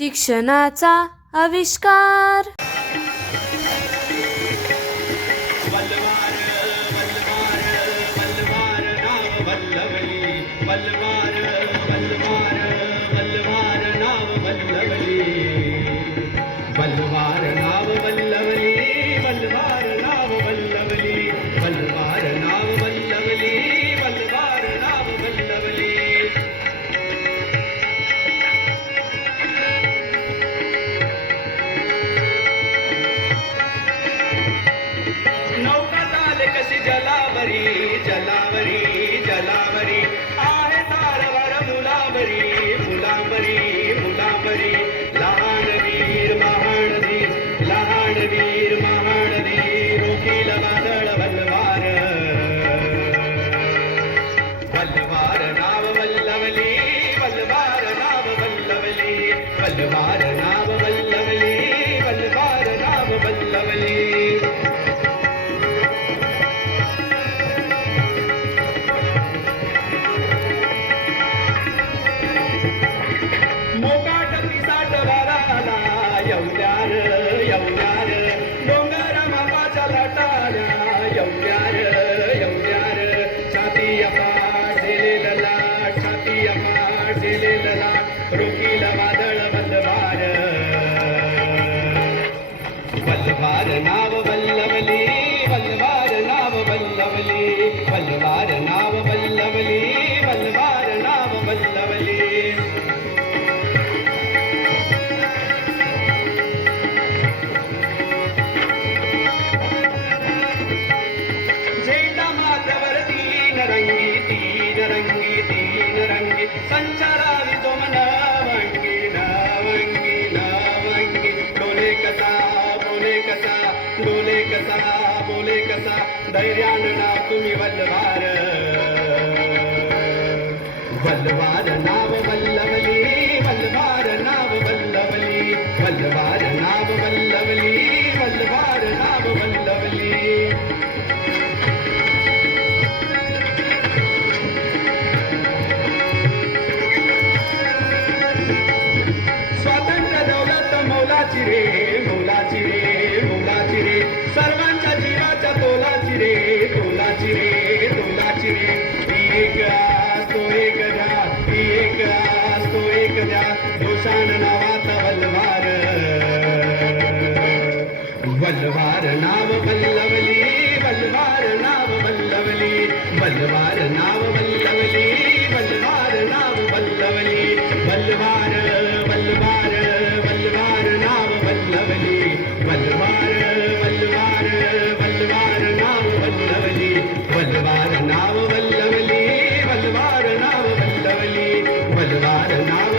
शिक्षणाचा आविष्कार. वल्लवार वल्लवार वल्लवार नाव वल्लवली वल्लवार वल्लवार वल्लवार नाव वल्लवली वल्लवार नाव वल्लवली वल्लवार नाव वल्लवली वल्लवार नाव वल्लवली वल्लवार नाव वल्लवली. नौका चाले कशी जलावरी जलावरी जलावरी आहे तारवर मुलावरी मुलावरी मुलावरी लहान वीर महानवीर लहान वीर महानवीर रोखील वादळ वल्लवार वल्लवार नाव वल्लवली वल्लवार नाव वल्लवली वल्लवार नाव वल्लवली वल्लवार नाव वल्लवली. मोकाट पिसाट वराला येवल्यार येवल्यार डोंगर मापाच्या लाटाल्या येवल्यार येवल्यार छाती अपाट दिलेलं लाट छाती अपाट दिलेलं लाट रोखील वादळ वल्लवार वल्लवार नाव वल्लवली वल्लवार नाव वल्लवली वल्लवार नाव वल्लवली वल्लवार नाव वल्लवली. झेंडा माथ्यावर तीन रंगी संचारावी जो नावंगी नावंगी नावंगी डोले कसा बोले कसा डोले कसा बोले कसा धैर्यानं ना तुम्ही वल्लवार वल्लवार नाव वल्लवली वल्लवार नाव वल्लवली वल्लवार नाव वल्लवली वल्लवार नाव वल्लवली. स्वातंत्र्य दौलत मौलाची रे मौलाची रे मौलाची रे सर्वांच्या जीवाच्या तोलाची रे तोलाची रे तोलाची रे. ती एक आस तो एक द्या ती एक आस तो एक द्या दोषान नावाचा वल्लवार वल्लवार नाव वल्लवली वल्लवार नाव वल्लवली वल्लवार नाव वल्लवली वल्लवार नाव वल्लवली वल्लवार वल्लवार वल्लवार नाव वल्लवली वल्लवार वल्लवार वल्लवार नाव वल्लवली वल्लवार नाव वल्लवली वल्लवार नाव वल्लवली वल्लवार नाव